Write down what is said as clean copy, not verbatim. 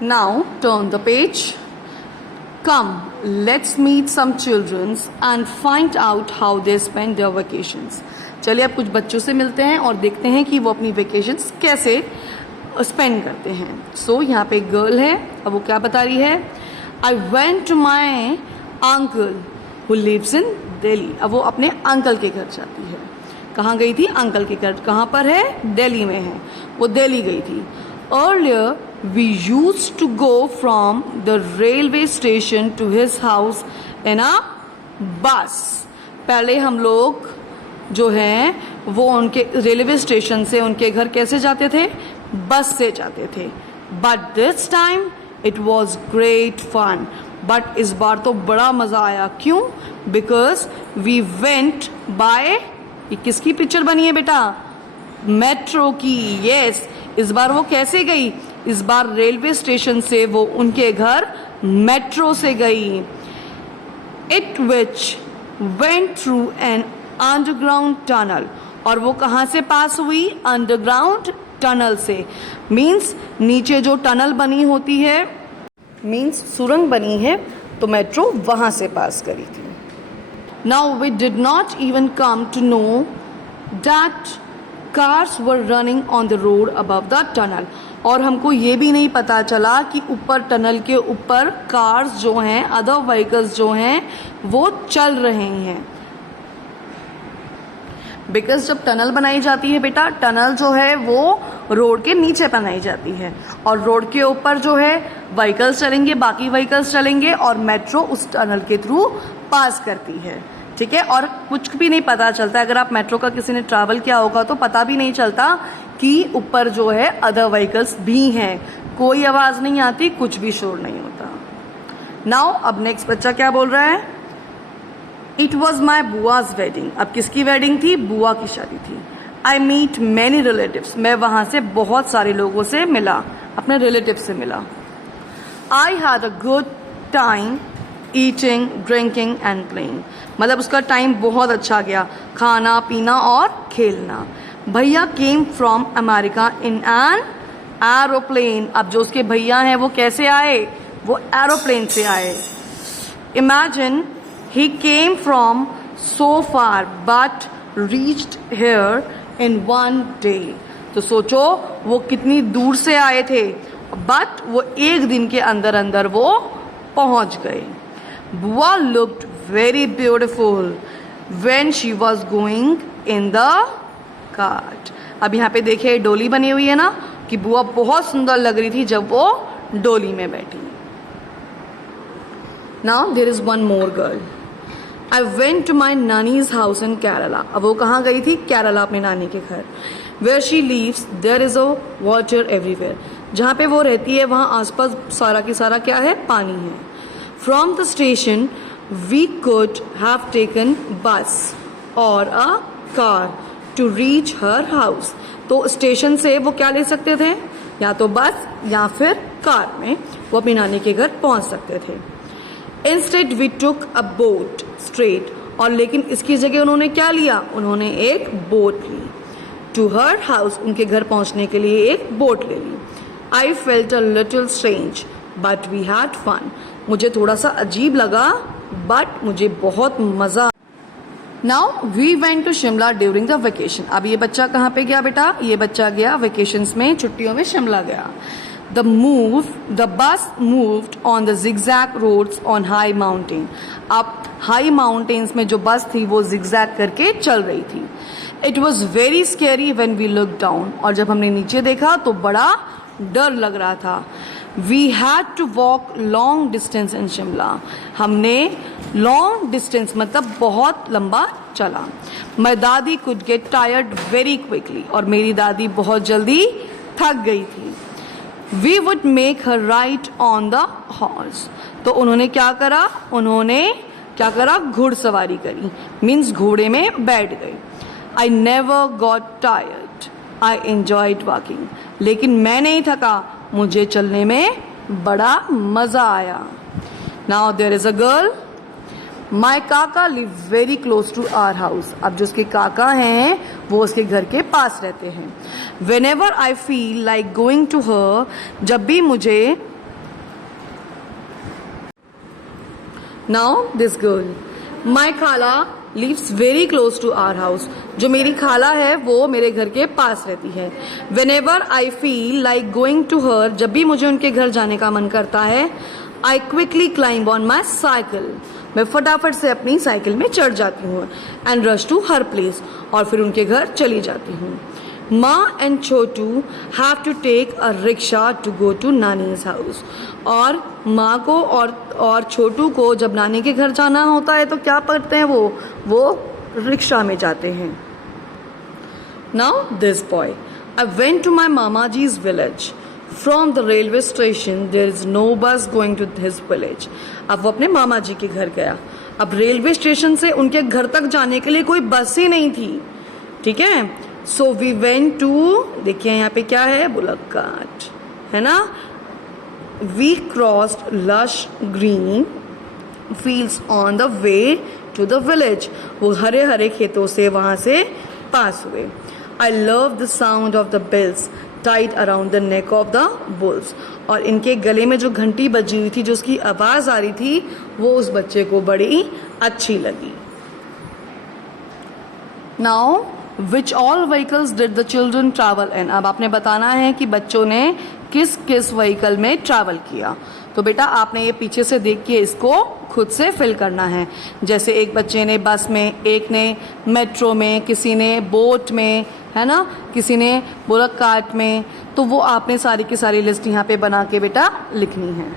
Now turn the page. Come, let's meet some children and find out how they spend their vacations. चलिए अब कुछ बच्चों से मिलते हैं और देखते हैं कि वो अपनी वेकेशंस कैसे स्पेंड करते हैं. सो यहाँ पे एक गर्ल है. अब वो क्या बता रही है? I went to my uncle who lives in Delhi. अब वो अपने अंकल के घर जाती है. कहाँ गई थी? अंकल के घर. कहाँ पर है? दिल्ली में है. वो दिल्ली गई थी. Earlier we used to go from the railway station to his house in a bus. पहले हम लोग जो हैं वो उनके रेलवे स्टेशन से उनके घर कैसे जाते थे? बस से जाते थे. But this time it was great fun. But इस बार तो बड़ा मजा आया. क्यों? Because we went by. ये किसकी पिक्चर बनी है बेटा? मेट्रो की. यस. इस बार वो कैसे गई? इस बार रेलवे स्टेशन से वो उनके घर मेट्रो से गई. It which went through an underground tunnel. और वो कहाँ से पास हुई? अंडरग्राउंड टनल से. मीन्स नीचे जो टनल बनी होती है, मीन्स सुरंग बनी है, तो मेट्रो वहाँ से पास करी थी. Now we did not even come to know that cars were running on the road above the tunnel. और हमको ये भी नहीं पता चला कि ऊपर टनल के ऊपर कार्स जो हैं, अदर व्हीकल्स जो हैं, वो चल रहे हैं. बिकॉज जब टनल बनाई जाती है बेटा, टनल जो है वो रोड के नीचे बनाई जाती है और रोड के ऊपर जो है व्हीकल्स चलेंगे, बाकी व्हीकल्स चलेंगे और मेट्रो उस टनल के थ्रू पास करती है. ठीक है. और कुछ भी नहीं पता चलता. अगर आप मेट्रो का किसी ने ट्रैवल किया होगा तो पता भी नहीं चलता कि ऊपर जो है अदर व्हीकल्स भी हैं. कोई आवाज नहीं आती, कुछ भी शोर नहीं होता. नाउ अब नेक्स्ट बच्चा क्या बोल रहा है? इट वॉज माई बुआज वेडिंग. अब किसकी वेडिंग थी? बुआ की शादी थी. I meet many relatives. मैं वहां से बहुत सारे लोगों से मिला, अपने रिलेटिव से मिला. I had a good time eating, drinking and playing. मतलब उसका टाइम बहुत अच्छा गया, खाना पीना और खेलना. भैया came from America in an aeroplane. अब जो उसके भैया हैं वो कैसे आए? वो एरोप्लेन से आए. Imagine he came from so far but reached here in one day. तो सोचो वो कितनी दूर से आए थे, बट वो एक दिन के अंदर अंदर वो पहुंच गए. बुआ looked very beautiful when she was going in the cart. अब यहाँ पे देखिए डोली बनी हुई है ना, कि बुआ बहुत सुंदर लग रही थी जब वो डोली में बैठी. Now there is one more girl. I went to my nanny's house in Kerala. अब वो कहाँ गई थी? केरला, अपने नानी के घर. Where she lives, there is a water everywhere. जहाँ पे वो रहती है वहाँ आसपास सारा की सारा क्या है? पानी है. From the station, we could have taken bus or a car to reach her house. तो स्टेशन से वो क्या ले सकते थे? या तो बस या फिर कार में वो अपनी नानी के घर पहुँच सकते थे. Instead we took a boat straight. और लेकिन इसकी जगह उन्होंने क्या लिया? उन्होंने एक बोट ली. To her house, उनके घर पहुंचने के लिए एक बोट ले ली. I felt a little strange, but we had fun. मुझे थोड़ा सा अजीब लगा, but मुझे बहुत मजा. Now we went to Shimla during the vacation. अब ये बच्चा कहाँ पे गया बेटा? ये बच्चा गया वेकेशंस में, छुट्टियों में शिमला गया. The bus moved on the zigzag roads on high mountain. अब high mountains में जो बस थी वो zigzag करके चल रही थी. It was very scary when we looked down. और जब हमने नीचे देखा तो बड़ा डर लग रहा था. We had to walk long distance in Shimla. हमने long distance मतलब बहुत लंबा चला. My दादी could get tired very quickly. और मेरी दादी बहुत जल्दी थक गई थी. We would make her ride on the horse. तो उन्होंने क्या करा? उन्होंने क्या करा? घुड़सवारी करी. मीन्स घोड़े में बैठ गए. I never got tired. I enjoyed walking. लेकिन मैं नहीं थका, मुझे चलने में बड़ा मजा आया. Now there is a girl. My काका live very close to our house. अब जो उसके काका हैं वो उसके घर के पास रहते हैं. Whenever I feel like going to her, जब भी मुझे नाउ दिस गर्ल, माई खाला lives very close to our house. जो मेरी खाला है वो मेरे घर के पास रहती है। Whenever I feel like going to her, जब भी मुझे उनके घर जाने का मन करता है, I quickly climb on my cycle, मैं फटाफट से अपनी साइकिल में चढ़ जाती हूँ, and rush to her place, और फिर उनके घर चली जाती हूँ। माँ and Chhotu have to take a rickshaw to go to nani's house, और माँ को और छोटू को जब नानी के घर जाना होता है तो क्या करते हैं वो रिक्शा में जाते हैं। Now this boy, I went to my mama जीज village from the railway station, there is no bus going to his village. अब वो अपने मामा जी के घर गया। अब रेलवे स्टेशन से उनके घर तक जाने के लिए कोई बस ही नहीं थी, ठीक है। सो वी वेंट टू, देखिए यहाँ पे क्या है, बुलक कार्ट है ना। We crossed lush green fields on the way to the village, वो हरे हरे खेतों से वहां से पास हुए। I love the sound of the bells tied around the neck of the bulls, और इनके गले में जो घंटी बजी हुई थी, जो उसकी आवाज आ रही थी, वो उस बच्चे को बड़ी अच्छी लगी। Now which all vehicles did the children travel in, अब आपने बताना है कि बच्चों ने किस किस व्हीकल में ट्रैवल किया। तो बेटा आपने ये पीछे से देख के इसको खुद से फिल करना है। जैसे एक बच्चे ने बस में, एक ने मेट्रो में, किसी ने बोट में, है ना, किसी ने बुलक कार्ट में। तो वो आपने सारी की सारी लिस्ट यहाँ पे बना के बेटा लिखनी है।